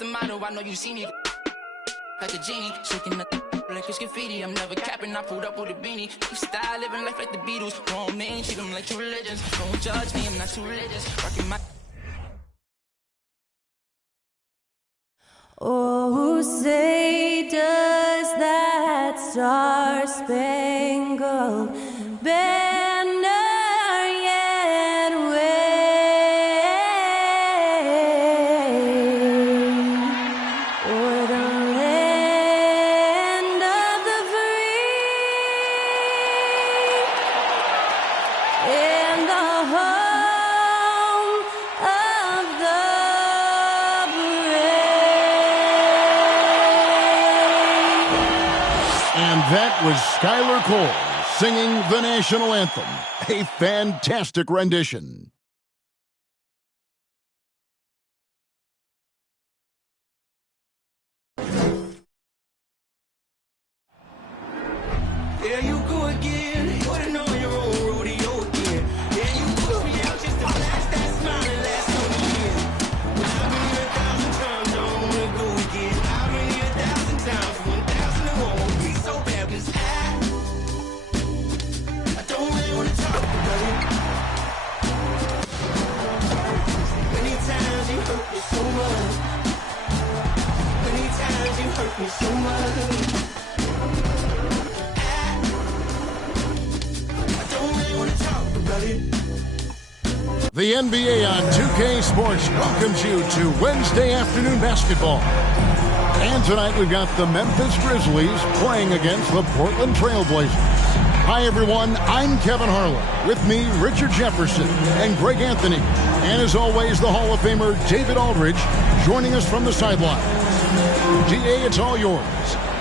the motto, I know you see me. Like a genie, shaking the like it's graffiti. I'm never capping, I pulled up with a beanie. You style living life like the Beatles. Grown men, treat them like true religions. Don't judge me, I'm not too religious. Rocking my. Oh, say does that star-spangled banner yet wave o'er the land of the free and the home of the And that was Skylar Cole singing the national anthem. A fantastic rendition. There you go again, putting on your own rodeo again. Yeah, you push me out just to flash that smile and last on the year. But I've been here 1,000 times, I don't wanna go again. I've been here 1,000 times, 1,001 won't be so bad, 'cause I don't really wanna talk about it. Many times you hurt me so much. Many times you hurt me so much. The NBA on 2K Sports welcomes you to Wednesday afternoon basketball. And tonight we've got the Memphis Grizzlies playing against the Portland Trailblazers. Hi everyone, I'm Kevin Harlan. With me, Richard Jefferson and Greg Anthony. And as always, the Hall of Famer David Aldridge joining us from the sideline. DA, it's all yours.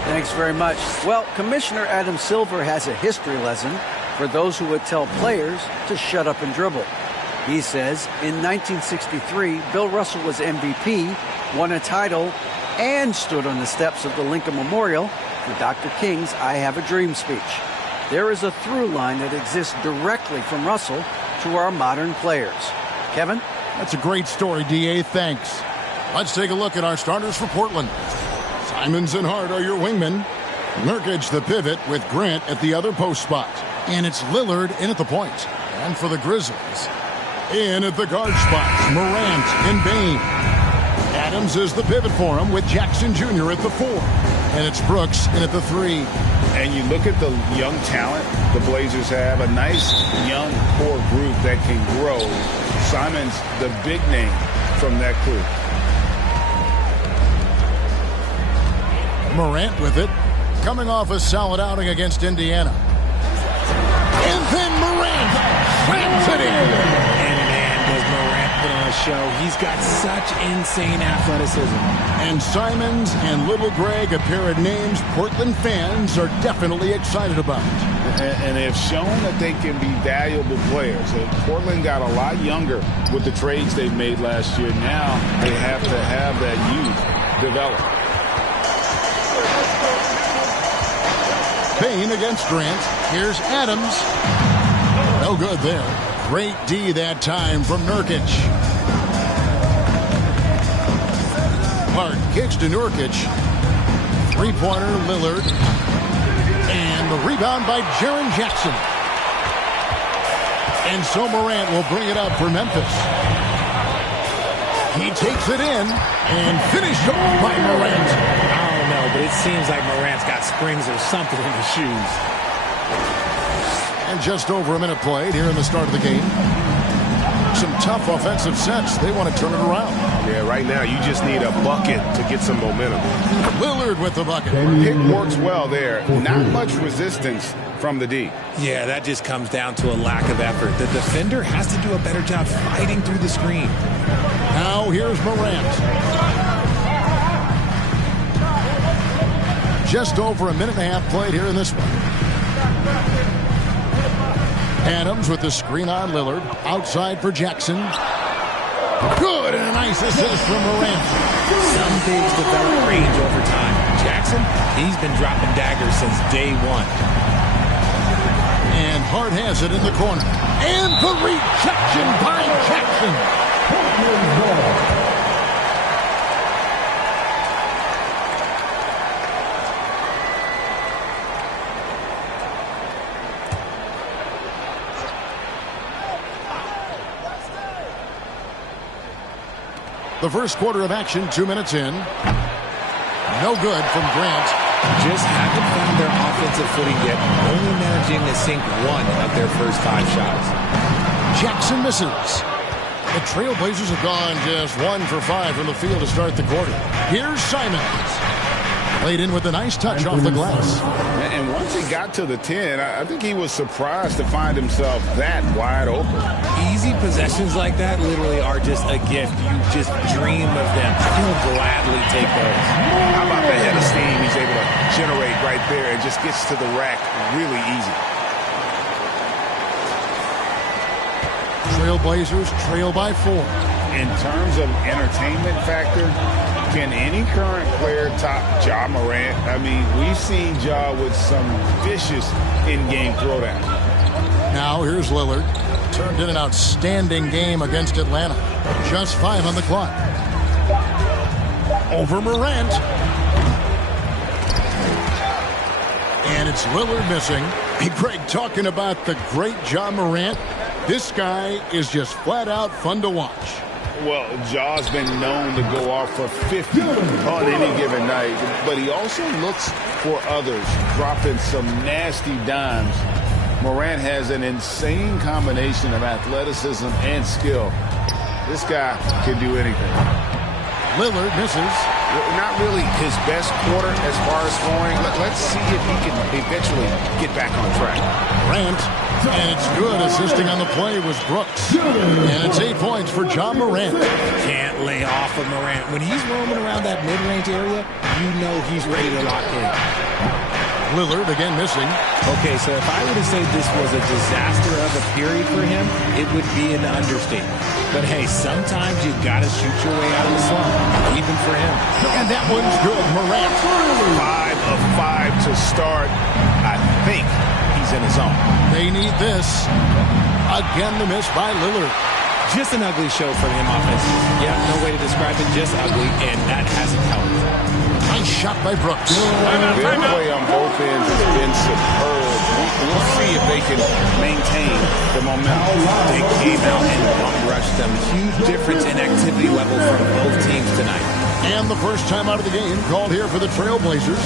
Thanks very much. Well, Commissioner Adam Silver has a history lesson for those who would tell players to shut up and dribble. He says in 1963, Bill Russell was MVP, won a title, and stood on the steps of the Lincoln Memorial for Dr. King's I Have a Dream speech. There is a through line that exists directly from Russell to our modern players. Kevin? That's a great story, DA. Thanks. Let's take a look at our starters for Portland. Simons and Hart are your wingmen. Nurkic the pivot with Grant at the other post spot. And it's Lillard in at the point. And for the Grizzlies, in at the guard spot, Morant and Bane. Adams is the pivot for him with Jackson Jr. at the 4. And it's Brooks in at the 3. And you look at the young talent the Blazers have, a nice young core group that can grow. Simon's the big name from that group. Morant with it, coming off a solid outing against Indiana. And then Morant slams it in. And man, does Morant put on a show. He's got such insane athleticism. And Simons and Little Greg, a pair of names Portland fans are definitely excited about. And they've shown that they can be valuable players. Portland got a lot younger with the trades they made last year. Now they have to have that youth develop. Payne against Grant. Here's Adams. No good there. Great D that time from Nurkic. Hart kicks to Nurkic. Three-pointer Lillard. And the rebound by Jaren Jackson. And so Morant will bring it up for Memphis. He takes it in and finished off by Morant. No, but it seems like Morant's got springs or something in his shoes. And just over a minute played here in the start of the game. Some tough offensive sets. They want to turn it around. Yeah, right now you just need a bucket to get some momentum. Lillard with the bucket. Pick works well there. Not much resistance from the D. Yeah, that just comes down to a lack of effort. The defender has to do a better job fighting through the screen. Now here's Morant. Just over a minute and a half played here in this one. Adams with the screen on Lillard. Outside for Jackson. Good, and a nice assist from Morant. Some bigs develop range over time. Jackson, he's been dropping daggers since day one. And Hart has it in the corner. And the rejection by Jackson. The first quarter of action, 2 minutes in. No good from Grant. Just haven't found their offensive footing yet, only managing to sink one of their first 5 shots. Jackson misses. The Trailblazers have gone just 1 for 5 from the field to start the quarter. Here's Simons. Laid in with a nice touch off the glass. And once he got to the 10, I think he was surprised to find himself that wide open. Easy possessions like that literally are just a gift. You just dream of them. You'll gladly take those. How about the head of steam he's able to generate right there and just gets to the rack really easy. Trailblazers trail by 4. In terms of entertainment factor, can any current player top Ja Morant? I mean, we've seen Ja with some vicious in-game throwdown. Now here's Lillard. Turned in an outstanding game against Atlanta. Just 5 on the clock. Over Morant. And it's Lillard missing. Hey, Greg, talking about the great Ja Morant, this guy is just flat out fun to watch. Well, Ja's been known to go off for 50 on any given night, but he also looks for others, dropping some nasty dimes. Morant has an insane combination of athleticism and skill. This guy can do anything. Lillard misses. Not really his best quarter as far as scoring. Let's see if he can eventually get back on track. Morant. And it's good. Assisting on the play was Brooks. And it's 8 points for Ja Morant. Can't lay off of Morant. When he's roaming around that mid-range area, you know he's ready to lock in. Lillard again missing. Okay, so if I were to say this was a disaster of a period for him, it would be an understatement. But hey, sometimes you got to shoot your way out of the slump, even for him. And that one's good. Morant. 5 of 5 to start. I think he's in his zone. They need this. Again, the miss by Lillard. Just an ugly show from him offensively. Yeah, no way to describe it, just ugly, and that hasn't helped. Nice shot by Brooks. Their play on both ends has been superb. We'll see if they can maintain the momentum. They came out and bum-rushed them. Huge difference in activity level from both teams tonight. And the first time out of the game called here for the Trailblazers.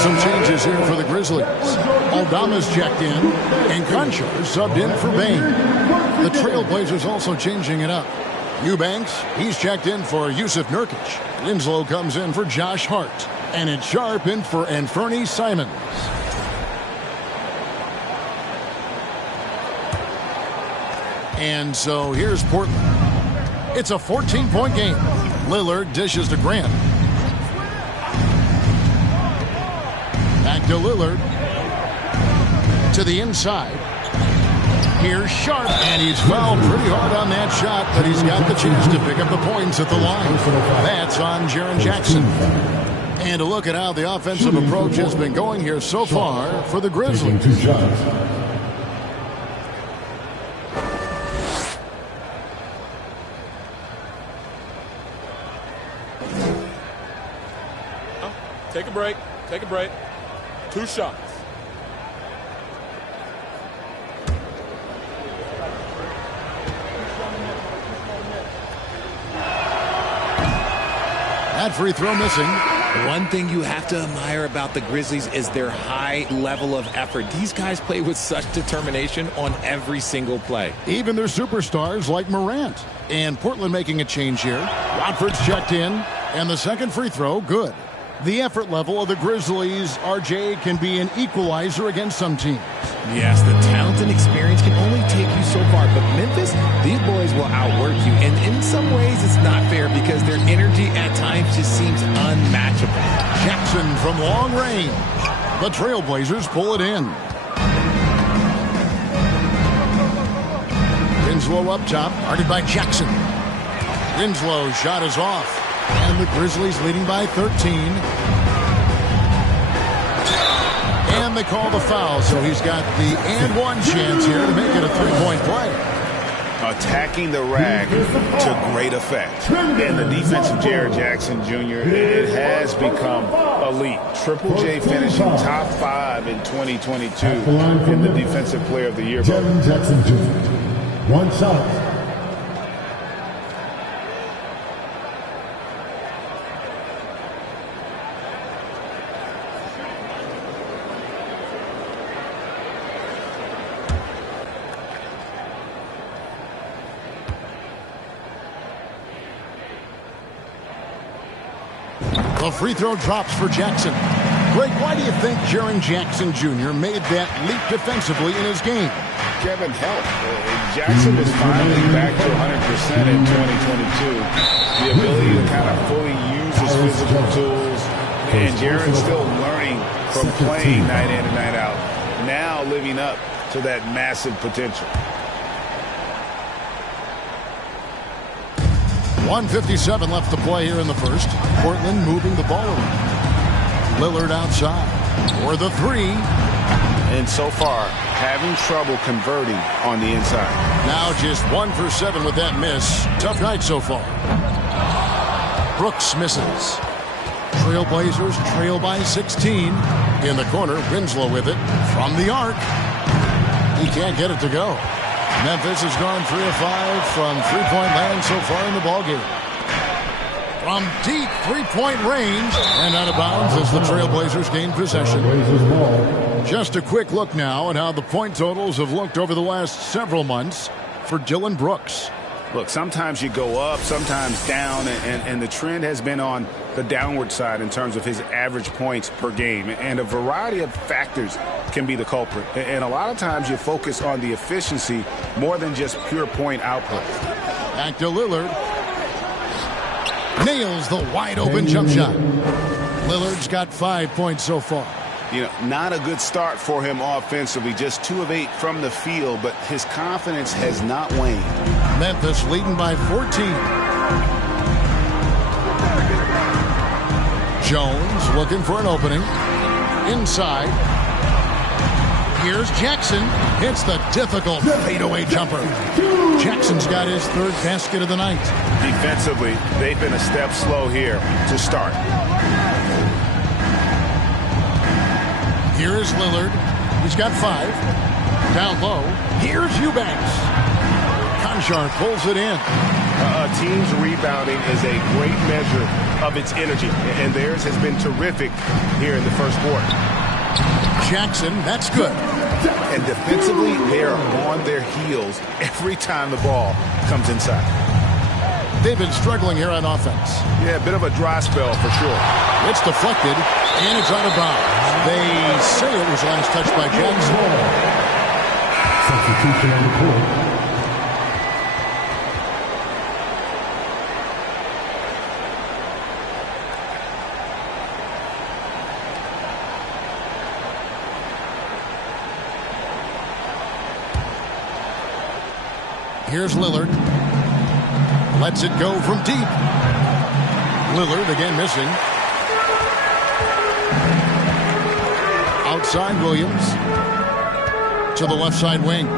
Some changes here for the Grizzlies. Aldama's checked in, and Conchar subbed in for Bain. The Trailblazers also changing it up. Eubanks, he's checked in for Yusuf Nurkic. Winslow comes in for Josh Hart. And it's Sharp in for Anfernee Simons. And so here's Portland. It's a 14-point game. Lillard dishes to Grant. Back to Lillard. To the inside. Here's Sharp. And he's fouled pretty hard on that shot, but he's got the chance to pick up the points at the line. That's on Jaren Jackson. And a look at how the offensive approach has been going here so far for the Grizzlies. Take a break. Take a break. 2 shots. That free throw missing. One thing you have to admire about the Grizzlies is their high level of effort. These guys play with such determination on every single play. Even their superstars like Morant. And Portland making a change here. Watford's checked in. And the second free throw, good. The effort level of the Grizzlies, RJ, can be an equalizer against some teams. Yes, the talent and experience can only take you so far. But Memphis, these boys will outwork you. And in some ways, it's not fair because their energy at times just seems unmatchable. Jackson from long range. The Trailblazers pull it in. Winslow up top, guarded by Jackson. Winslow's shot is off. And the Grizzlies leading by 13. And And they call the foul, so he's got the and one chance here to make it a three-point play. Attacking the rack to great effect. And the defense of Jared Jackson Jr., it has become elite. Triple J finishing top 5 in 2022 in the Defensive Player of the Year. Jared Jackson Jr. One shot. The free throw drops for Jackson. Greg, why do you think Jaren Jackson Jr. made that leap defensively in his game? Kevin, help. Jackson is finally back to 100% in 2022. The ability to kind of fully use his physical tools. And Jaren's still learning from playing night in and night out. Now living up to that massive potential. 1:57 left to play here in the first. Portland moving the ball around. Lillard outside for the three. And so far, having trouble converting on the inside. Now just 1 for 7 with that miss. Tough night so far. Brooks misses. Trailblazers trail by 16. In the corner, Winslow with it from the arc. He can't get it to go. Memphis has gone 3 of 5 from three-point land so far in the ballgame. From deep three-point range and out of bounds as the Trailblazers gain possession. Just a quick look now at how the point totals have looked over the last several months for Dillon Brooks. Look, sometimes you go up, sometimes down, and the trend has been on the downward side in terms of his average points per game. And a variety of factors can be the culprit. And a lot of times you focus on the efficiency more than just pure point output. Back to Lillard. Nails the wide-open jump shot. Lillard's got 5 points so far. You know, not a good start for him offensively. Just 2 of 8 from the field, but his confidence has not waned. Memphis leading by 14. Jones looking for an opening. Inside. Here's Jackson. Hits the difficult fadeaway jumper. Jackson's got his 3rd basket of the night. Defensively, they've been a step slow here to start. Here is Lillard. He's got 5. Down low. Here's Eubanks. Conchar pulls it in. A team's rebounding is a great measure of its energy, and theirs has been terrific here in the first quarter. Jackson, that's good. And defensively, they are on their heels every time the ball comes inside. They've been struggling here on offense. Yeah, a bit of a dry spell for sure. It's deflected, and it's out of bounds. They say it was last touched by Jackson. Substitution on the court. Here's Lillard. Lets it go from deep. Lillard again missing. Outside Williams. To the left side wing.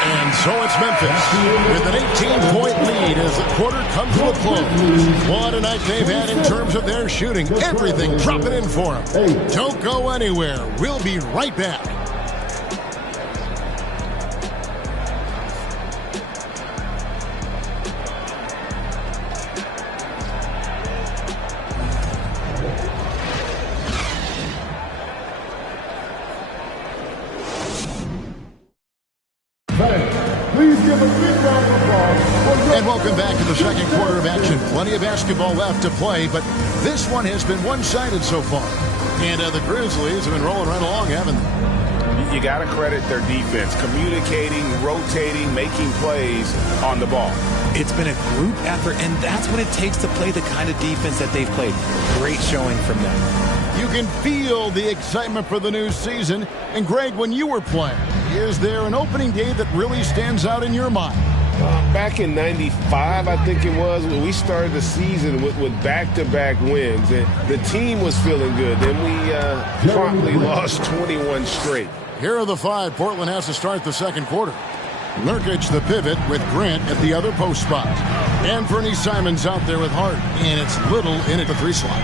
And so it's Memphis with an 18-point lead as the quarter comes to a close. What a night they've had in terms of their shooting. Everything dropping in for them. Don't go anywhere. We'll be right back. And welcome back to the second quarter of action. Plenty of basketball left to play, but this one has been one-sided so far. And the Grizzlies have been rolling right along, haven't they? You got to credit their defense, communicating, rotating, making plays on the ball. It's been a group effort, and that's what it takes to play the kind of defense that they've played. Great showing from them. You can feel the excitement for the new season. And Greg, when you were playing, is there an opening day that really stands out in your mind? Back in '95, I think it was, when we started the season with back-to-back wins. And the team was feeling good. Then we promptly lost 21 straight. Here are the 5 Portland has to start the second quarter. Nurkic the pivot with Grant at the other post spot. Anthony Simons out there with Hart, and it's Little in at the 3 slot.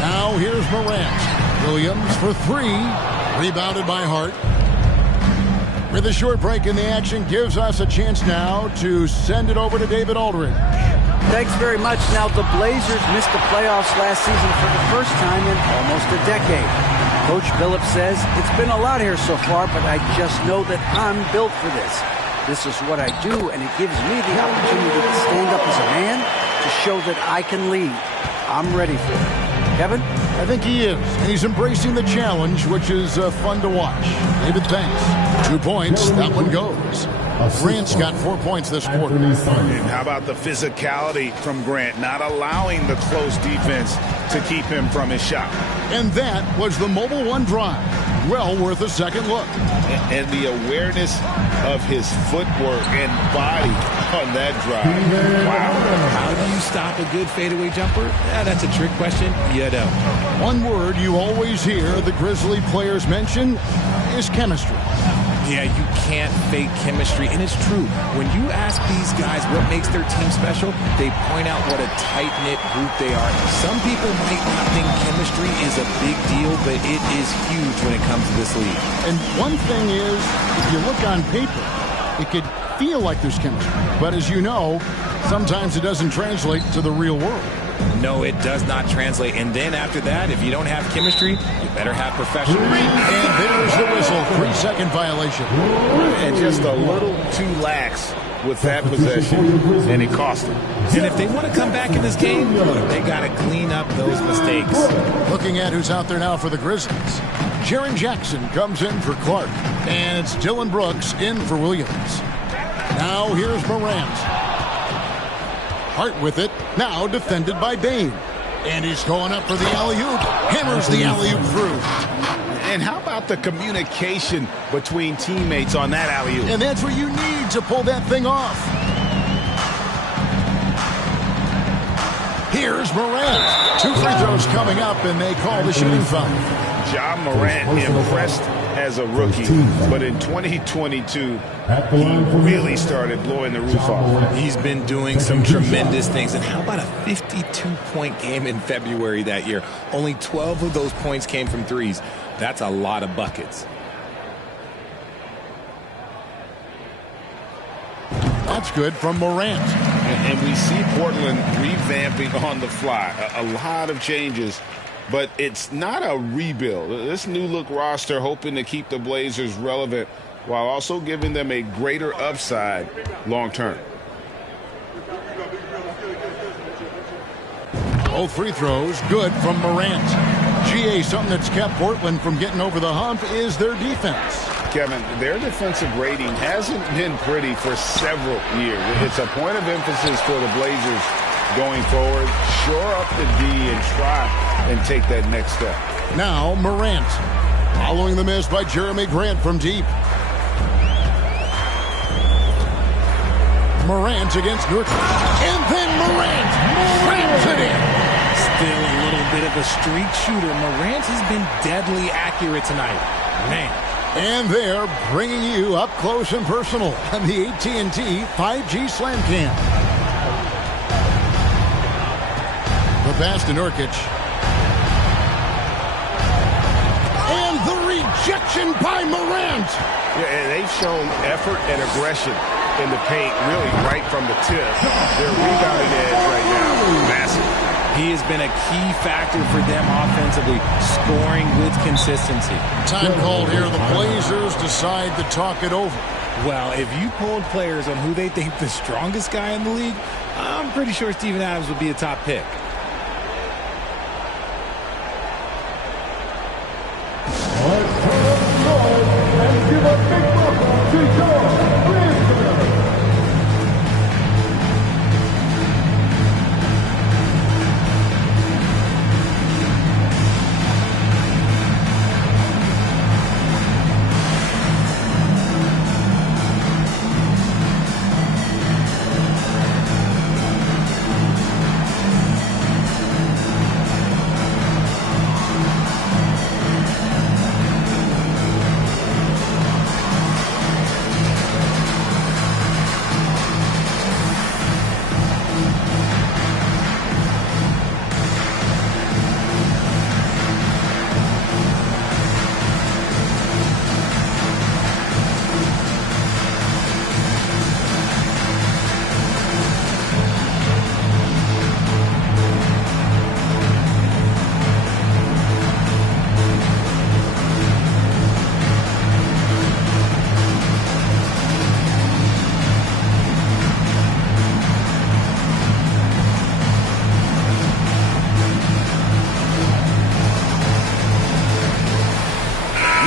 Now here's Morant. Williams for 3. Rebounded by Hart. With a short break in the action, gives us a chance now to send it over to David Aldridge. Thanks very much. Now, the Blazers missed the playoffs last season for the first time in almost a decade. Coach Phillips says, it's been a lot here so far, but I just know that I'm built for this. This is what I do, and it gives me the opportunity to stand up as a man to show that I can lead. I'm ready for it. Kevin? I think he is, and he's embracing the challenge, which is fun to watch. David, thanks. 2 points, that one goes. Grant's got 4 points this quarter. And how about the physicality from Grant, not allowing the close defense to keep him from his shot. And that was the Mobile One drive. Well worth a second look. And the awareness of his footwork and body on that drive. Wow. How do you stop a good fadeaway jumper? That's a trick question. You don't. One word you always hear the Grizzly players mention is chemistry. Yeah, you can't fake chemistry, and it's true. When you ask these guys what makes their team special, they point out what a tight-knit group they are. Some people might not think chemistry is a big deal, but it is huge when it comes to this league. And one thing is, if you look on paper, it could feel like there's chemistry. But as you know, sometimes it doesn't translate to the real world. No, it does not translate. And then after that, if you don't have chemistry, you better have professional. And there's the whistle. 3-second violation. And just a little too lax with that possession, and it cost them. And if they want to come back in this game, they got to clean up those mistakes. Looking at who's out there now for the Grizzlies. Jaren Jackson comes in for Clark. And it's Dylan Brooks in for Williams. Now here's Morant. Hart with it, now defended by Bain. And he's going up for the alley-oop. Hammers the alley-oop through. And how about the communication between teammates on that alley-oop? And that's what you need to pull that thing off. Here's Morant. 2 free throws coming up, and they call the shooting foul. Ja Morant impressed as a rookie, but in 2022, he really started blowing the roof off. He's been doing some tremendous things. And how about a 52-point game in February that year? Only 12 of those points came from threes. That's a lot of buckets. That's good from Morant. And we see Portland revamping on the fly. A lot of changes, but it's not a rebuild. This new look roster hoping to keep the Blazers relevant while also giving them a greater upside long term. Both free throws good from Morant. GA, something that's kept Portland from getting over the hump is their defense. Kevin, their defensive rating hasn't been pretty for several years. It's a point of emphasis for the Blazers going forward. Shore up the D and try and take that next step. Now Morant. Following the miss by Jeremy Grant from deep. Morant against Nurkic. And then Morant rams it in. Still a little bit of a streak shooter. Morant has been deadly accurate tonight. Man. And they're bringing you up close and personal on the AT&T 5G Slam Cam. The pass to Nurkic. And the rejection by Morant. Yeah, and they've shown effort and aggression in the paint, really right from the tip. Their rebounding edge right now, massive. He has been a key factor for them offensively, scoring with consistency. Time called here. The Blazers decide to talk it over. Well, if you polled players on who they think the strongest guy in the league, I'm pretty sure Steven Adams would be a top pick. And give a big welcome to your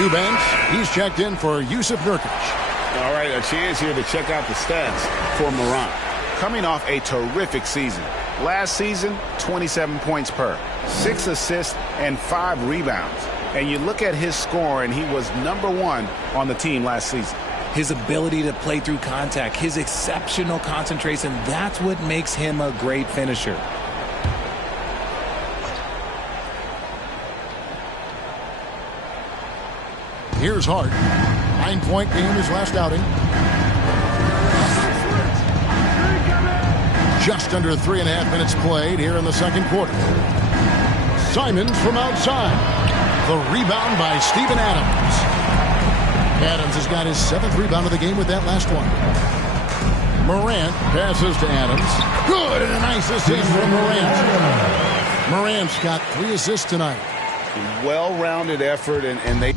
Eubanks, he's checked in for Yusuf Nurkic. All right, a chance here to check out the stats for Morant. Coming off a terrific season. Last season, 27 points per, 6 assists, and 5 rebounds. And you look at his score, and he was #1 on the team last season. His ability to play through contact, his exceptional concentration, that's what makes him a great finisher. Here's Hart. 9-point game his last outing. Just under 3.5 minutes played here in the second quarter. Simons from outside. The rebound by Steven Adams. Adams has got his 7th rebound of the game with that last one. Morant passes to Adams. Good, and a nice assist from Morant. Morant's got 3 assists tonight. Well-rounded effort, and they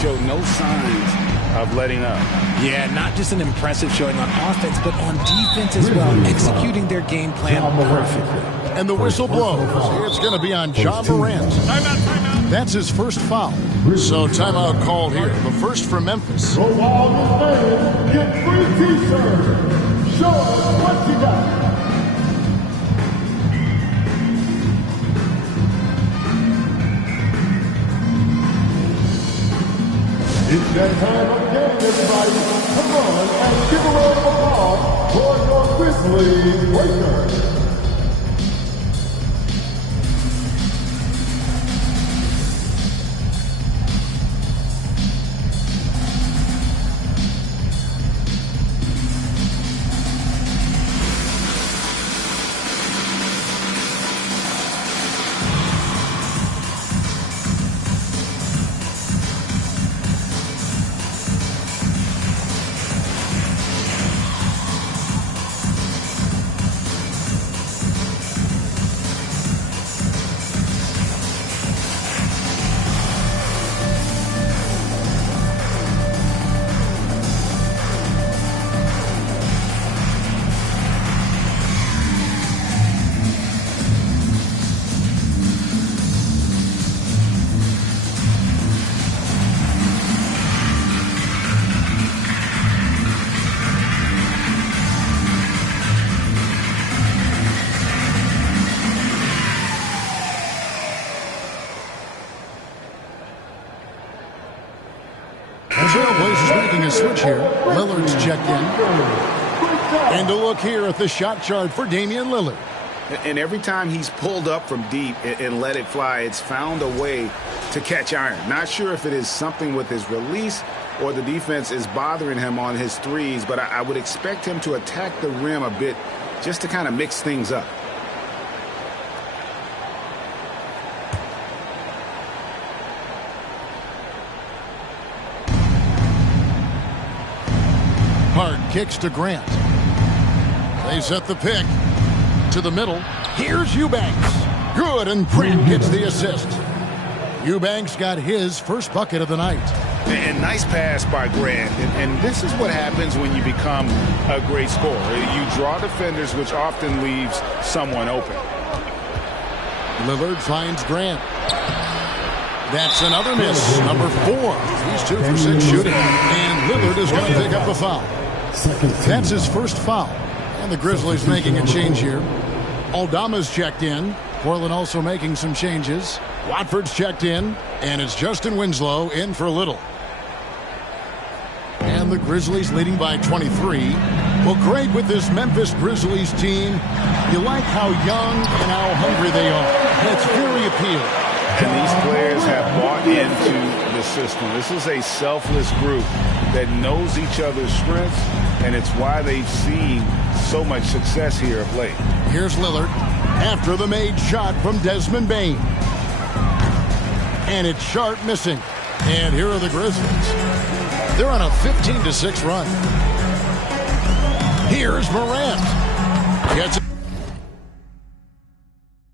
showed no signs of letting up. Yeah, not just an impressive showing on offense, but on defense as well, executing their game plan perfectly. And the whistle blows. It's going to be on Ja Morant. Timeout. That's his first foul. So timeout called here. The first for Memphis. So all the fans get free t-shirts. Show us what you got. It's that time again, everybody. Come on and give a round of applause for your Grizzlies Lakers. Trailblazers making a switch here. Lillard's checked in. And a look here at the shot chart for Damian Lillard. And every time he's pulled up from deep and let it fly, it's found a way to catch iron. Not sure if it is something with his release or the defense is bothering him on his threes, but I would expect him to attack the rim a bit just to kind of mix things up. Hart kicks to Grant. They set the pick to the middle. Here's Eubanks. Good, and Grant gets the assist. Eubanks got his first bucket of the night. And nice pass by Grant. And this is what happens when you become a great scorer. You draw defenders, which often leaves someone open. Lillard finds Grant. That's another miss. Number 4. He's 2 for 6 shooting. And Lillard is going to pick up the foul. That's his first foul. And the Grizzlies making a change here. Aldama's checked in. Portland also making some changes. Watford's checked in. And it's Justin Winslow in for Little. And the Grizzlies leading by 23. Well, Greg, with this Memphis Grizzlies team, you like how young and how hungry they are. That's very appealing. And these players have bought into the system. This is a selfless group that knows each other's strengths, and it's why they've seen so much success here of late. Here's Lillard after the made shot from Desmond Bane. And it's Sharp missing. And here are the Grizzlies. They're on a 15-6 run. Here's Morant. Gets it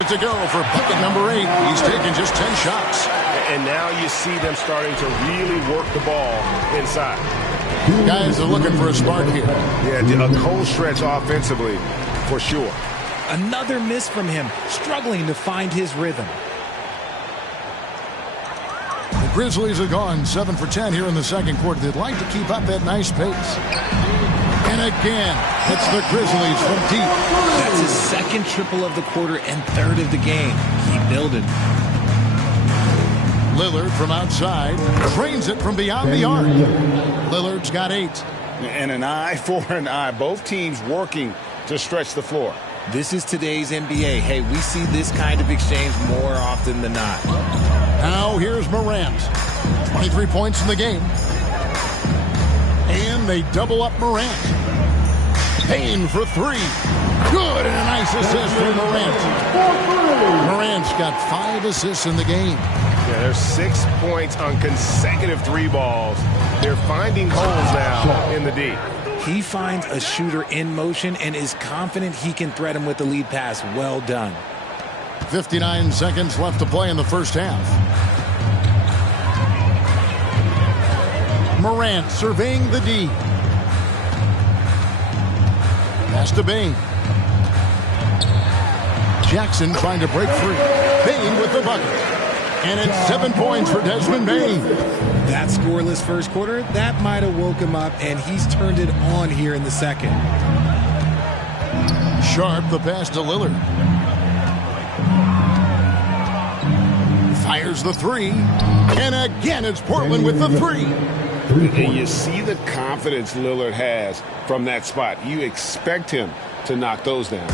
to go for bucket number 8. He's taken just 10 shots. And now you see them starting to really work the ball inside. Guys are looking for a spark here. Yeah, a cold stretch offensively for sure. Another miss from him, struggling to find his rhythm. Grizzlies are gone 7 for 10 here in the second quarter. They'd like to keep up that nice pace. And again, it's the Grizzlies from deep. That's his second triple of the quarter and third of the game. Keep building. Lillard from outside drains it from beyond the arc. Lillard's got 8. And an eye for an eye. Both teams working to stretch the floor. This is today's NBA. Hey, we see this kind of exchange more often than not. Now here's Morant. 23 points in the game. And they double up Morant. Payne for 3. Good, and a nice assist from Morant. Morant's got 5 assists in the game. Yeah, there's 6 points on consecutive 3 balls. They're finding holes now in the D. He finds a shooter in motion and is confident he can thread him with the lead pass. Well done. 59 seconds left to play in the first half. Morant surveying the D. Pass to Bane. Jackson trying to break free. Bane with the bucket. And it's 7 points for Desmond Bane. That scoreless first quarter, that might have woke him up, and he's turned it on here in the second. Sharp the pass to Lillard. Fires the 3. And again, it's Portland with the 3. And you see the confidence Lillard has from that spot. You expect him to knock those down.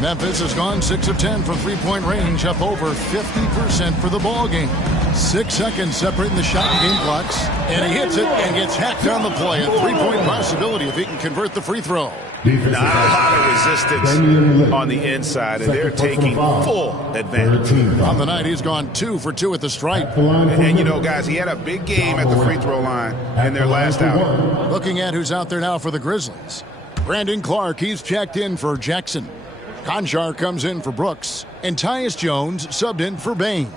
Memphis has gone 6 of 10 from three-point range, up over 50% for the ball game. 6 seconds separating the shot and game clocks. And he hits it and gets hacked on the play. A 3-point possibility if he can convert the free throw. Not a lot of resistance on the inside, and they're taking full advantage. On the night, he's gone 2 for 2 at the stripe. And you know, guys, he had a big game at the free throw line in their last outing. Looking at who's out there now for the Grizzlies. Brandon Clark, he's checked in for Jackson. Conjar comes in for Brooks. And Tyus Jones subbed in for Bane.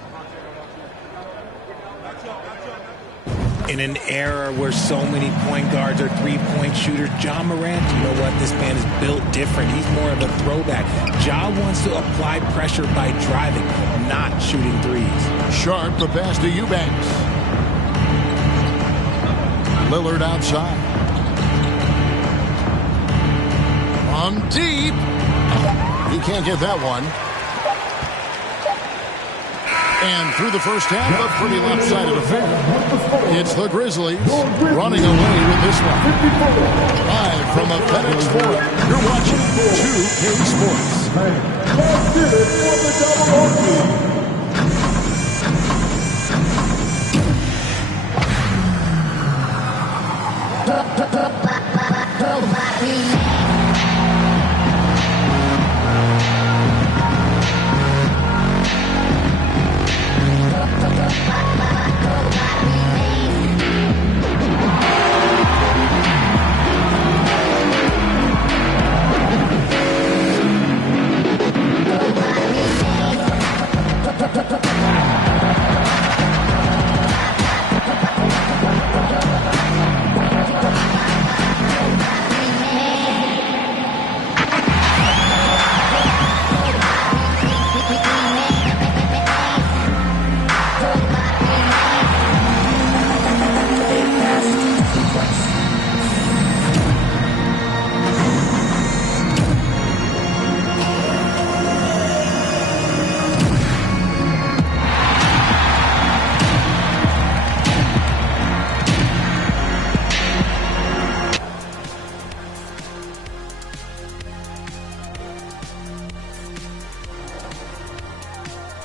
In an era where so many point guards are three-point shooters, Ja Morant, you know what? This man is built different. He's more of a throwback. Ja wants to apply pressure by driving, not shooting threes. Sharp the pass to Eubanks. Lillard outside. From deep. He can't get that one. And through the first half, a pretty lopsided affair. It's the Grizzlies running away with this one. Live from the FedEx Forum, you're watching 2K Sports. Let's get it for the double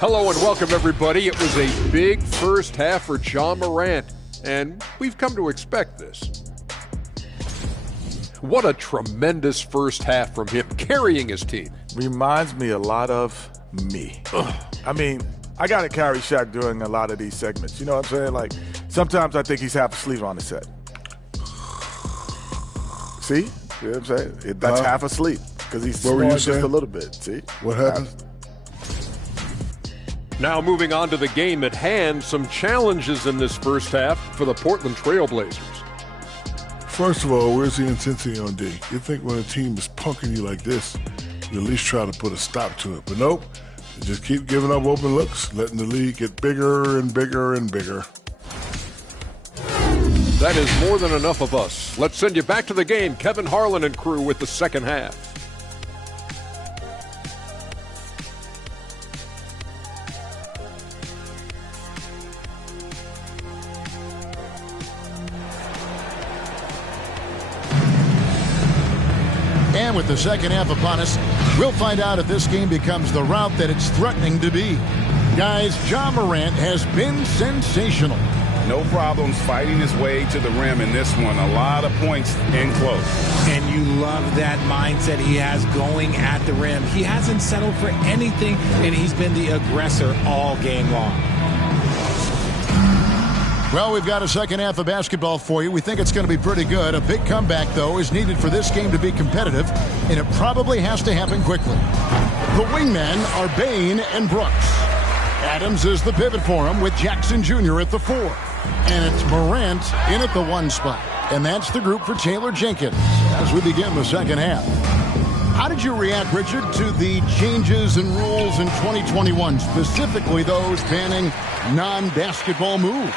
Hello and welcome, everybody. It was a big first half for Ja Morant, and we've come to expect this. What a tremendous first half from him, carrying his team. Reminds me a lot of me. I mean, I got to carry Shaq during a lot of these segments. You know what I'm saying? Like, sometimes I think he's half asleep on the set. See? You know what I'm saying? That's half asleep because he's snoring just a little bit. See? What happened? Now moving on to the game at hand, some challenges in this first half for the Portland Trailblazers. First of all, where's the intensity on D? You think when a team is punking you like this, you at least try to put a stop to it. But nope, you just keep giving up open looks, letting the lead get bigger and bigger and bigger. That is more than enough of us. Let's send you back to the game. Kevin Harlan and crew with the second half. And with the second half upon us, we'll find out if this game becomes the route that it's threatening to be. Guys, Ja Morant has been sensational. No problems fighting his way to the rim in this one. A lot of points in close. And you love that mindset he has going at the rim. He hasn't settled for anything, and he's been the aggressor all game long. Well, we've got a second half of basketball for you. We think it's going to be pretty good. A big comeback, though, is needed for this game to be competitive, and it probably has to happen quickly. The wingmen are Bain and Brooks. Adams is the pivot for him with Jackson Jr. at the 4. And it's Morant in at the 1 spot. And that's the group for Taylor Jenkins as we begin the second half. How did you react, Richard, to the changes and rules in 2021, specifically those banning non-basketball moves?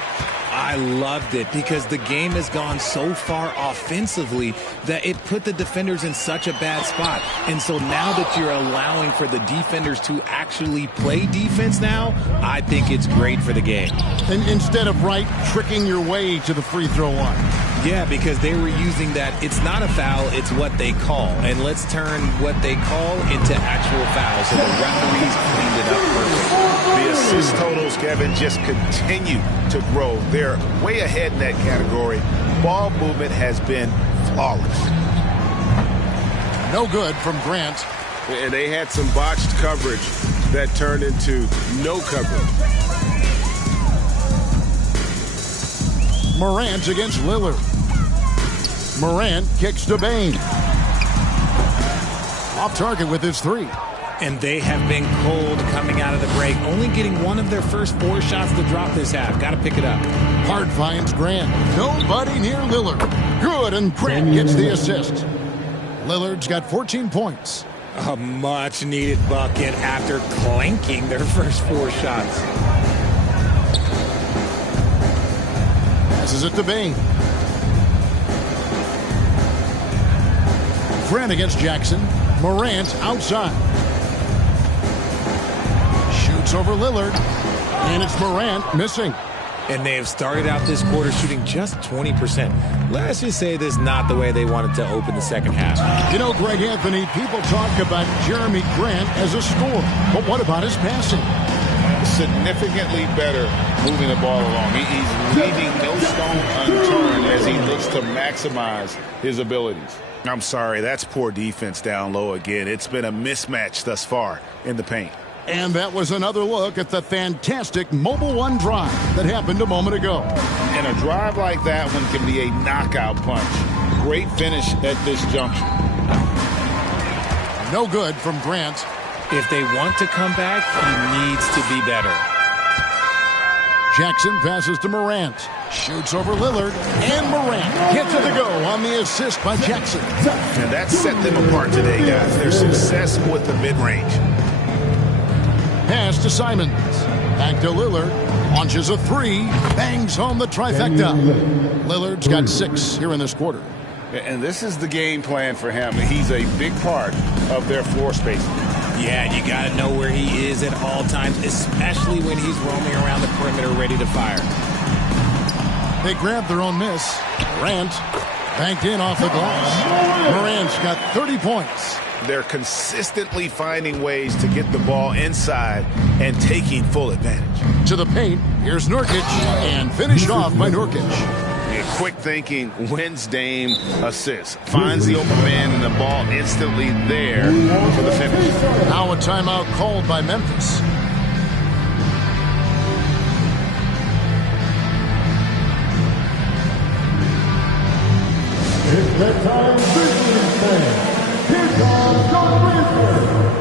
I loved it because the game has gone so far offensively that it put the defenders in such a bad spot. And so now that you're allowing for the defenders to actually play defense now, I think it's great for the game. And instead of tricking your way to the free throw line. Yeah, because they were using that it's not a foul, it's what they call. And let's turn what they call into actual fouls. So the referees cleaned it up perfectly. The assist totals, Kevin, just continue to grow. They're way ahead in that category. Ball movement has been flawless. No good from Grant. And they had some botched coverage that turned into no coverage. Morant against Lillard. Morant kicks to Bain. Off target with his 3. And they have been cold coming out of the break, only getting one of their first 4 shots to drop this half. Got to pick it up. Hard finds Grant. Nobody near Lillard. Good, and Grant gets the assist. Lillard's got 14 points. A much-needed bucket after clanking their first 4 shots. Passes it to Bain. Grant against Jackson. Morant outside. Shoots over Lillard. And it's Morant missing. And they have started out this quarter shooting just 20%. Let's just say this is not the way they wanted to open the second half. You know, Greg Anthony, people talk about Jeremy Grant as a scorer. But what about his passing? Significantly better moving the ball along. He's leaving no stone unturned as he looks to maximize his abilities. I'm sorry, that's poor defense down low again. It's been a mismatch thus far in the paint. And that was another look at the fantastic Mobile One drive that happened a moment ago. And a drive like that one can be a knockout punch. Great finish at this juncture. No good from Grant. If they want to come back, he needs to be better. Jackson passes to Morant. Shoots over Lillard. And Morant gets to the go on the assist by Jackson. And that set them apart today, guys. Their success with the mid-range. Pass to Simons. Back to Lillard. Launches a 3. Bangs home the trifecta. Lillard's got 6 here in this quarter. And this is the game plan for him. He's a big part of their floor spacing. Yeah, you got to know where he is at all times, especially when he's roaming around the perimeter ready to fire. They grab their own miss. Morant banked in off the glass. Morant's got 30 points. They're consistently finding ways to get the ball inside and taking full advantage. To the paint, here's Nurkic, and finished off by Nurkic. Quick thinking wins Dame assist. Finds the open man and the ball instantly there for the finish. Now a timeout called by Memphis. It's that time, Grizzlies fans. Here comes the Grizzlies.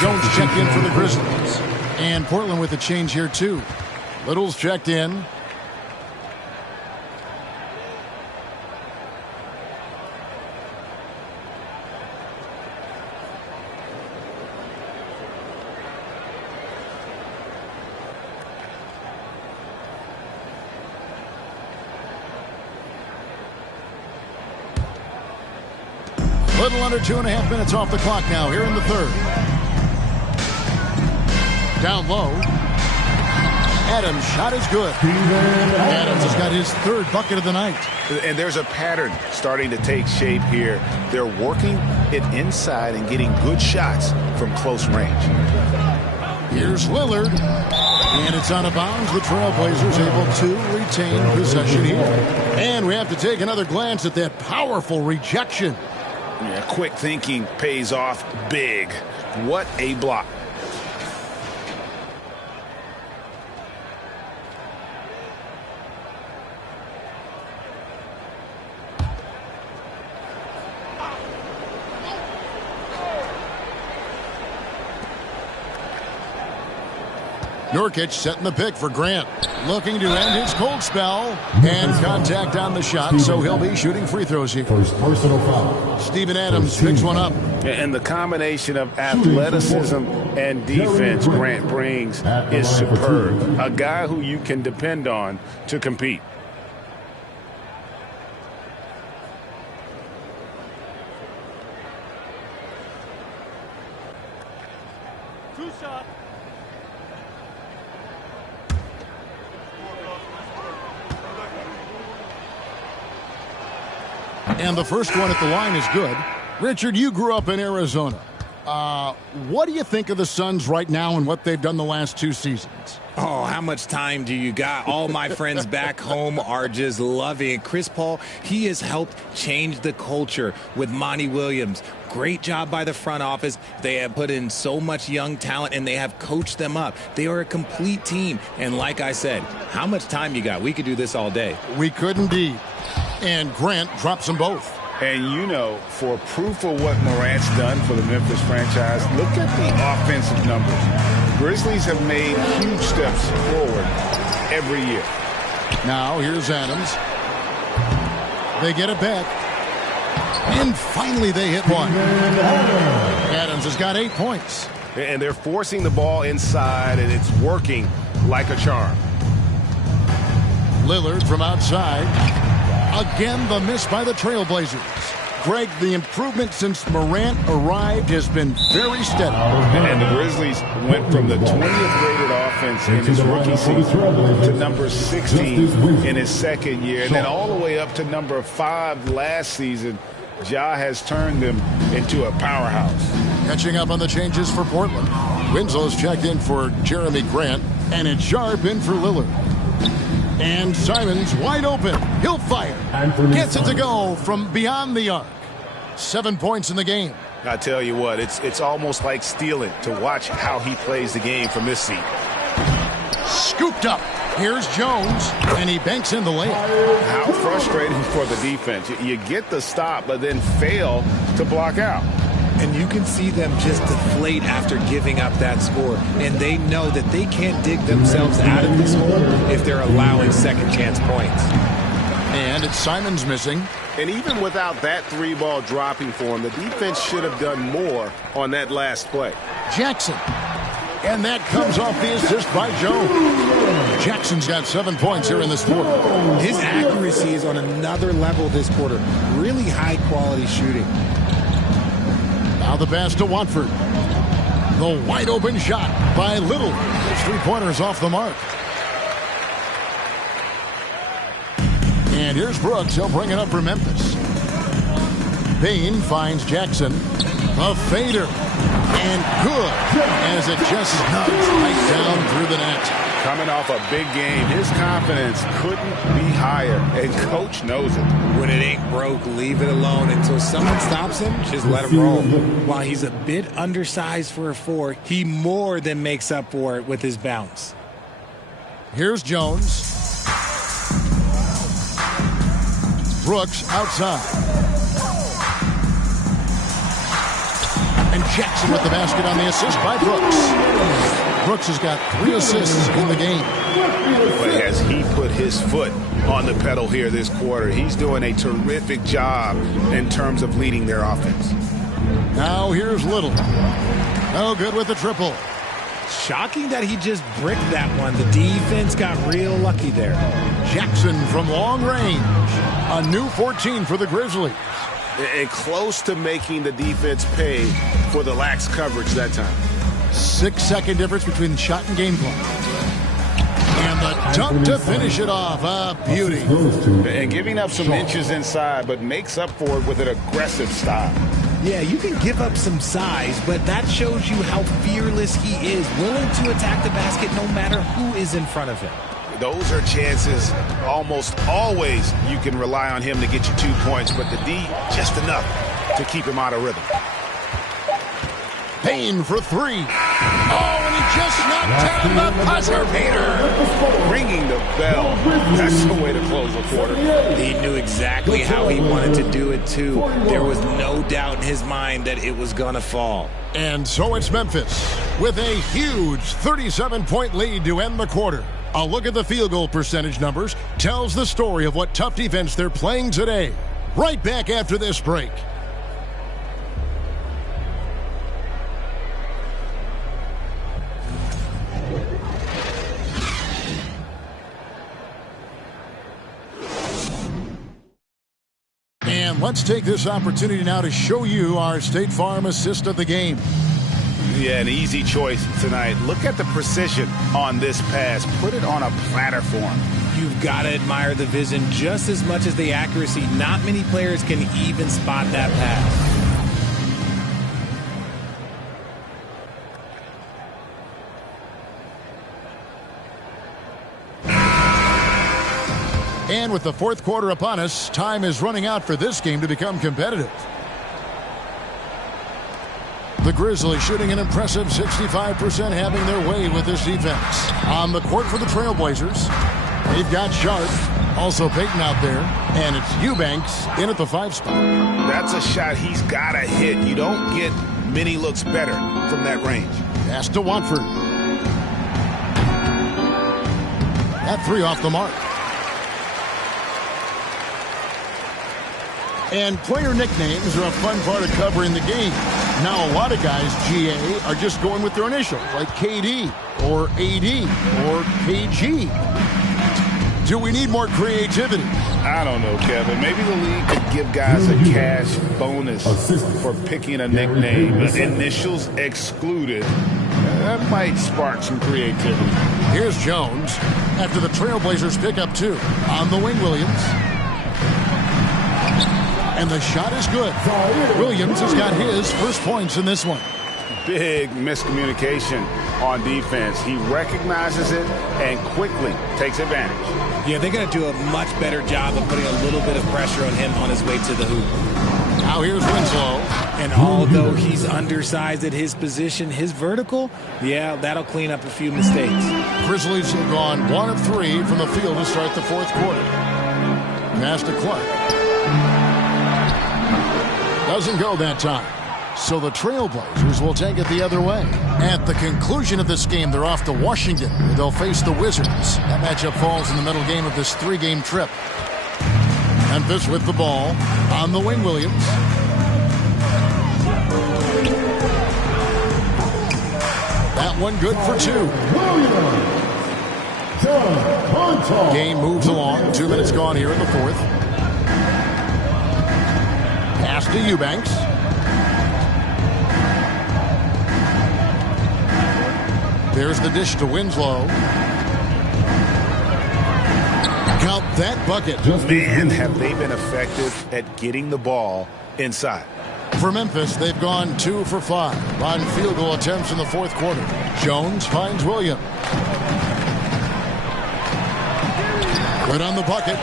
Jones checked in for the Grizzlies. And Portland with a change here, too. Little's checked in. Little under 2.5 minutes off the clock now here in the third. Down low. Adams' shot is good. Adams has got his third bucket of the night. And there's a pattern starting to take shape here. They're working it inside and getting good shots from close range. Here's Lillard. And it's out of bounds. The Trailblazers able to retain possession here. And we have to take another glance at that powerful rejection. Yeah, quick thinking pays off big. What a block. Nurkic setting the pick for Grant. Looking to end his cold spell. And contact on the shot, so he'll be shooting free throws here. First personal foul. Steven Adams picks one up. And the combination of athleticism and defense Grant brings is superb. A guy who you can depend on to compete. And the first one at the line is good. Richard, you grew up in Arizona. What do you think of the Suns right now and what they've done the last 2 seasons? Oh, how much time do you got? All my friends back home are just loving it. Chris Paul, he has helped change the culture with Monty Williams. Great job by the front office. They have put in so much young talent, and they have coached them up. They are a complete team. And like I said, how much time you got? We could do this all day. We could indeed. And Grant drops them both. And you know, for proof of what Morant's done for the Memphis franchise, look at the offensive numbers. Grizzlies have made huge steps forward every year. Now here's Adams. They get it back. And finally they hit one. Adams has got 8 points. And they're forcing the ball inside, and it's working like a charm. Lillard from outside. Again, the miss by the Trailblazers. Greg, the improvement since Morant arrived has been very steady. And the Grizzlies went from the 20th rated offense in his rookie season to number 16 in his second year, and then all the way up to number 5 last season. Ja has turned them into a powerhouse. Catching up on the changes for Portland. Winslow's checked in for Jeremy Grant, and it's Sharp in for Lillard. And Simons wide open. He'll fire. Gets it to go from beyond the arc. 7 points in the game. I tell you what, it's almost like stealing to watch how he plays the game from this seat. Scooped up. Here's Jones, and he banks in the layup. How frustrating for the defense. You get the stop, but then fail to block out. And you can see them just deflate after giving up that score. And they know that they can't dig themselves out of this hole if they're allowing second chance points. And it's Simons missing. And even without that 3-ball dropping for him, the defense should have done more on that last play. Jackson. And that comes off the assist by Jones. Jackson's got 7 points here in this quarter. His accuracy is on another level this quarter. Really high-quality shooting. Now the pass to Watford. The wide open shot by Little. His 3-pointers off the mark. And here's Brooks. He'll bring it up for Memphis. Payne finds Jackson. A fader. And good. As it just snugs right down through the net. Coming off a big game, his confidence couldn't be higher, and coach knows it. When it ain't broke, leave it alone until someone stops him. Just let him roll. While he's a bit undersized for a 4, he more than makes up for it with his bounce. Here's Jones. Brooks outside. And Jackson with the basket on the assist by Brooks. Brooks has got 3 assists in the game. But as he put his foot on the pedal here this quarter, he's doing a terrific job in terms of leading their offense. Now here's Little. No good with the triple. Shocking that he just bricked that one. The defense got real lucky there. Jackson from long range. A new 14 for the Grizzlies. And close to making the defense pay for the lax coverage that time. 6-second difference between shot and game clock. And the dunk to finish it off. A beauty. And giving up some inches inside, but makes up for it with an aggressive style. Yeah, you can give up some size, but that shows you how fearless he is, willing to attack the basket no matter who is in front of him. Those are chances almost always you can rely on him to get you 2 points, but the D just enough to keep him out of rhythm. Payne for 3. Oh, and he just knocked down the buzzer beater. Ringing the bell. That's the way to close a quarter. He knew exactly how he wanted to do it, too. There was no doubt in his mind that it was going to fall. And so it's Memphis with a huge 37-point lead to end the quarter. A look at the field goal percentage numbers tells the story of what tough defense they're playing today. Right back after this break. And let's take this opportunity now to show you our State Farm assist of the game. Yeah, an easy choice tonight. Look at the precision on this pass. Put it on a platter form. You've got to admire the vision just as much as the accuracy. Not many players can even spot that pass. And with the fourth quarter upon us, time is running out for this game to become competitive. The Grizzlies shooting an impressive 65%, having their way with this defense. On the court for the Trailblazers, they've got Sharp, also Payton out there, and it's Eubanks in at the 5 spot. That's a shot he's got to hit. You don't get many looks better from that range. Pass to Watford. That 3 off the mark. And player nicknames are a fun part of covering the game. Now a lot of guys, GA, are just going with their initials, like KD or AD or KG. Do we need more creativity? I don't know, Kevin. Maybe the league could give guys a cash bonus for picking a nickname. Initials excluded. That might spark some creativity. Here's Jones after the Trailblazers pick up 2. On the wing, Williams. And the shot is good. Williams has got his first points in this one. Big miscommunication on defense. He recognizes it and quickly takes advantage. Yeah, they're going to do a much better job of putting a little bit of pressure on him on his way to the hoop. Now here's Winslow. And although he's undersized at his position, his vertical, yeah, that'll clean up a few mistakes. Grizzlies have gone 1 of 3 from the field to start the fourth quarter. Pass to Clark. Doesn't go that time. So the Trailblazers will take it the other way. At the conclusion of this game, they're off to Washington, where they'll face the Wizards. That matchup falls in the middle game of this 3-game trip. Memphis with the ball. On the wing, Williams. That one good for 2. Game moves along. 2 minutes gone here in the fourth. Pass to Eubanks. There's the dish to Winslow. Count that bucket. Man, have they been effective at getting the ball inside. For Memphis, they've gone 2 for 5 on field goal attempts in the fourth quarter. Jones finds Williams. Good on the bucket.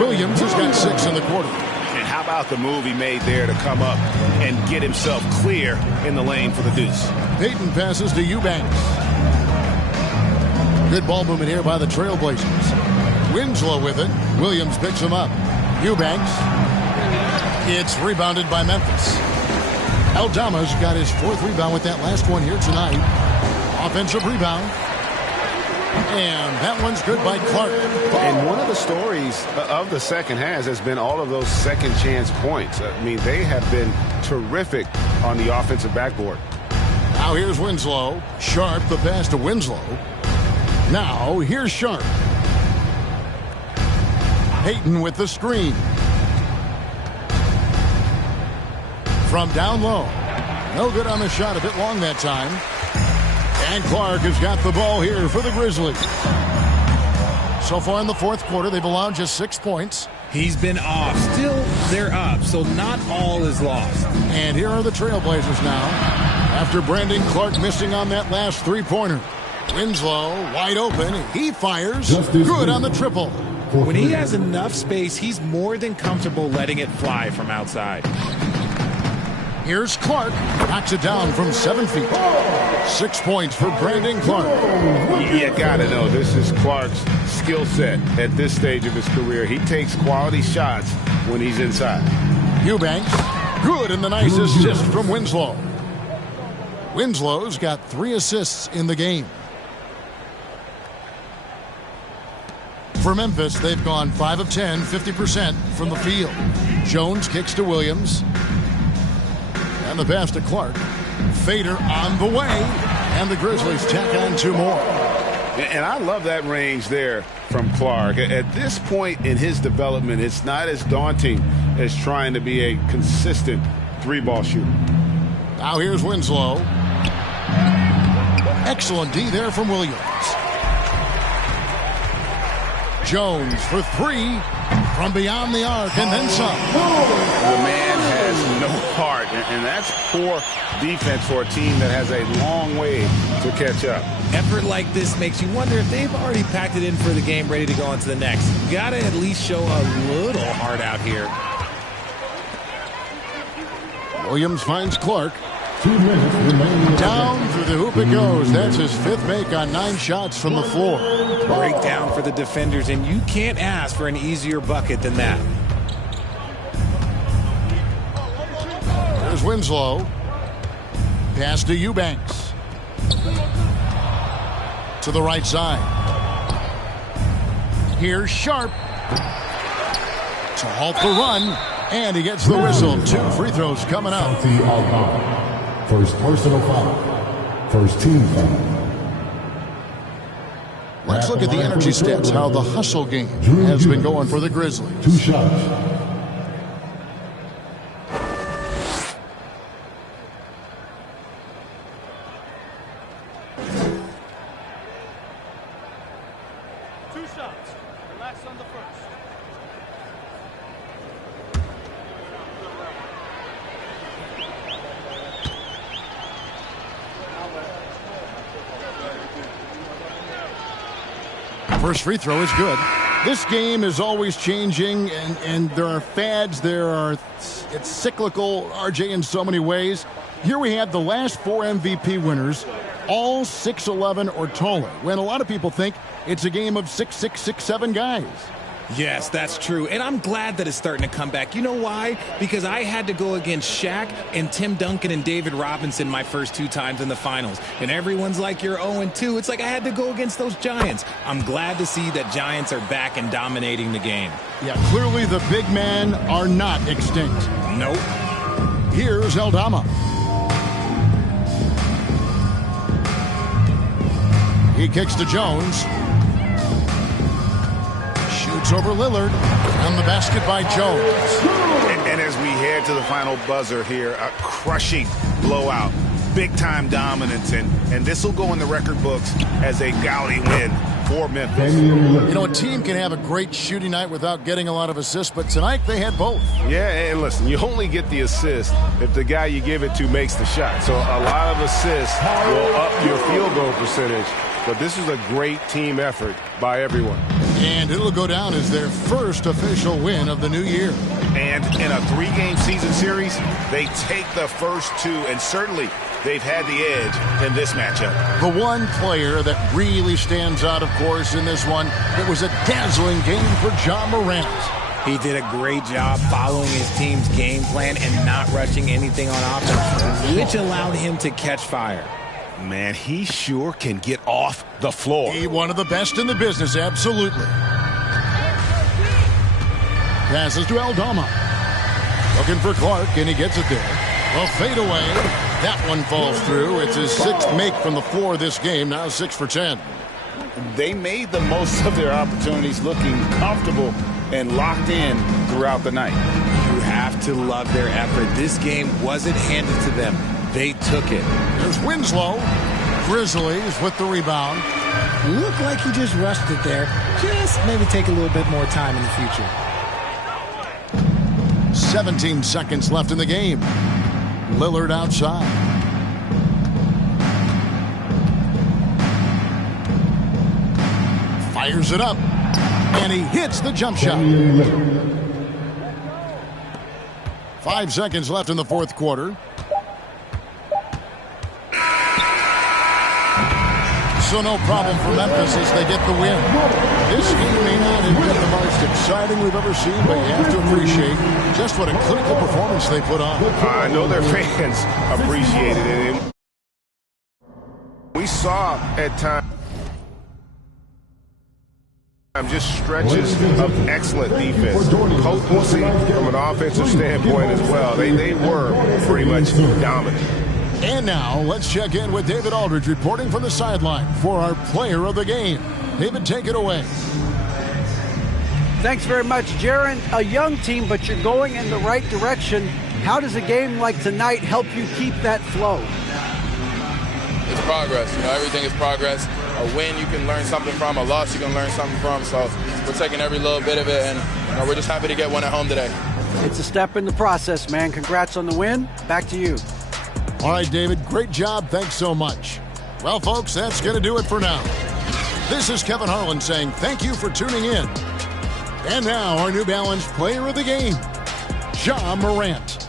Williams has got 6 in the quarter. And how about the move he made there to come up and get himself clear in the lane for the deuce? Payton passes to Eubanks. Good ball movement here by the Trailblazers. Winslow with it. Williams picks him up. Eubanks. It's rebounded by Memphis. Aldama's got his 4th rebound with that last one here tonight. Offensive rebound. And that one's good by Clark. And one of the stories of the second half has been all of those second chance points. I mean, they have been terrific on the offensive backboard. Now here's Winslow. Sharp the pass to Winslow. Now here's Sharp. Payton with the screen. From down low. No good on the shot. A bit long that time. And Clark has got the ball here for the Grizzlies. So far in the 4th quarter, they've allowed just 6 points. He's been off. Still, they're up, so not all is lost. And here are the Trailblazers now. After Brandon Clark missing on that last 3-pointer. Winslow wide open. He fires. Good on the triple. When he has enough space, he's more than comfortable letting it fly from outside. Here's Clark. Knocks it down from 7 feet. 6 points for Brandon Clark. You gotta know, this is Clark's skill set at this stage of his career. He takes quality shots when he's inside. Eubanks. Good, and the nice assist from Winslow. Winslow's got 3 assists in the game. For Memphis, they've gone 5 of 10, 50% from the field. Jones kicks to Williams. And the pass to Clark. Fader on the way. And the Grizzlies tack on 2 more. And I love that range there from Clark. At this point in his development, it's not as daunting as trying to be a consistent 3-ball shooter. Now here's Winslow. Excellent D there from Williams. Jones for 3 from beyond the arc and then some. The man has no heart, and that's poor defense for a team that has a long way to catch up. Effort like this makes you wonder if they've already packed it in for the game, ready to go on to the next. Gotta at least show a little heart out here. Williams finds Clark. 2 minutes remaining. Down through the hoop it goes. That's his 5th make on 9 shots from the floor. Breakdown for the defenders, and you can't ask for an easier bucket than that. There's Winslow. Pass to Eubanks. To the right side. Here's Sharp. To halt the run. And he gets the whistle. 2 free throws coming out. First personal foul. First team foul. Let's look at the energy stats, how the hustle game has been going for the Grizzlies. 2 shots. Relax on the first. First free throw is good. This game is always changing, and there are fads. It's cyclical, RJ, in so many ways. Here we have the last 4 MVP winners, all 6'11" or taller, when a lot of people think it's a game of 6'6", 6'7" guys. Yes, that's true. And I'm glad that it's starting to come back. You know why? Because I had to go against Shaq and Tim Duncan and David Robinson my first 2 times in the finals. And everyone's like, you're 0-2. It's like I had to go against those Giants. I'm glad to see that Giants are back and dominating the game. Yeah, clearly the big men are not extinct. Nope. Here's Aldama. He kicks to Jones. Shoots over Lillard. And the basket by Jones. And as we head to the final buzzer here, a crushing blowout. Big-time dominance. And this will go in the record books as a gaudy win for Memphis. You know, a team can have a great shooting night without getting a lot of assists, but tonight they had both. Yeah, and listen, you only get the assist if the guy you give it to makes the shot. So a lot of assists will up your field goal percentage. But this is a great team effort by everyone. And it'll go down as their first official win of the new year. And in a 3-game season series, they take the first 2, and certainly they've had the edge in this matchup. The one player that really stands out, of course, in this one, it was a dazzling game for Ja Morant. He did a great job following his team's game plan and not rushing anything on offense, which allowed him to catch fire. Man, he sure can get off the floor. He one of the best in the business, absolutely. Passes to Aldama. Looking for Clark, and he gets it there. A fadeaway. That one falls through. It's his 6th make from the floor this game, now 6 for 10. They made the most of their opportunities, looking comfortable and locked in throughout the night. You have to love their effort. This game wasn't handed to them. They took it. There's Winslow. Grizzlies with the rebound. Looked like he just rushed it there. Just maybe take a little bit more time in the future. 17 seconds left in the game. Lillard outside. Fires it up. And he hits the jump shot. 5 seconds left in the 4th quarter. So no problem for Memphis as they get the win. This game may not have been the most exciting we've ever seen, but you have to appreciate just what a clinical performance they put on. I know their fans appreciated it. And we saw at times just stretches of excellent defense, potency from an offensive standpoint as well. They were pretty much dominant. And now, let's check in with David Aldridge reporting from the sideline for our player of the game. David, take it away. Thanks very much, Jaron. A young team, but you're going in the right direction. How does a game like tonight help you keep that flow? It's progress. Everything is progress. A win you can learn something from, a loss you can learn something from. So we're taking every little bit of it, and we're just happy to get one at home today. It's a step in the process, man. Congrats on the win. Back to you. All right, David, great job. Thanks so much. Well, folks, that's going to do it for now. This is Kevin Harlan saying thank you for tuning in. And now, our New Balance player of the game, Ja Morant.